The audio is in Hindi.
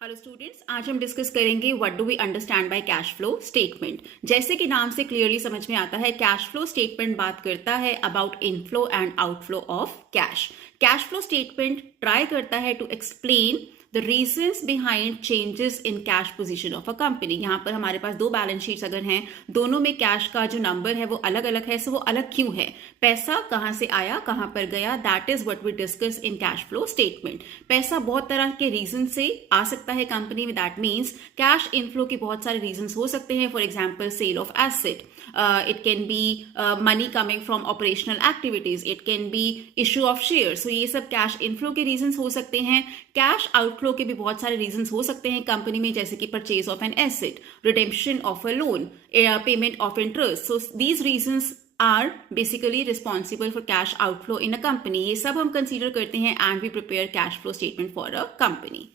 हेलो स्टूडेंट्स, आज हम डिस्कस करेंगे what do we understand by cash flow statement. जैसे कि नाम से क्लियरली समझ में आता है, कैश फ्लो स्टेटमेंट बात करता है about inflow and outflow of cash. Cash flow statement try करता है to explain the reasons behind changes in cash position of a company. यहाँ पर हमारे पास दो बैलेंस शीट्स अगर हैं, दोनों में कैश का जो नंबर है वो अलग अलग है, सो वो अलग क्यों है, पैसा कहाँ से आया कहाँ पर गया, that is what we discuss in cash flow statement. पैसा बहुत तरह के रीजन से आ सकता है कंपनी में, दैट मीन्स कैश इनफ्लो के बहुत सारे रीजंस हो सकते हैं। For example sale of asset, it can be money coming from operational activities, it can be issue of shares, so ये सब कैश इनफ्लो के रीजंस हो सकते हैं। कैश आउटफ्लो के भी बहुत सारे रीजंस हो सकते हैं कंपनी में, जैसे कि purchase of an asset, redemption of a loan, payment of interest. So these reasons are basically responsible for cash outflow in a company. ये सब हम कंसीडर करते हैं and we prepare cash flow statement for a company.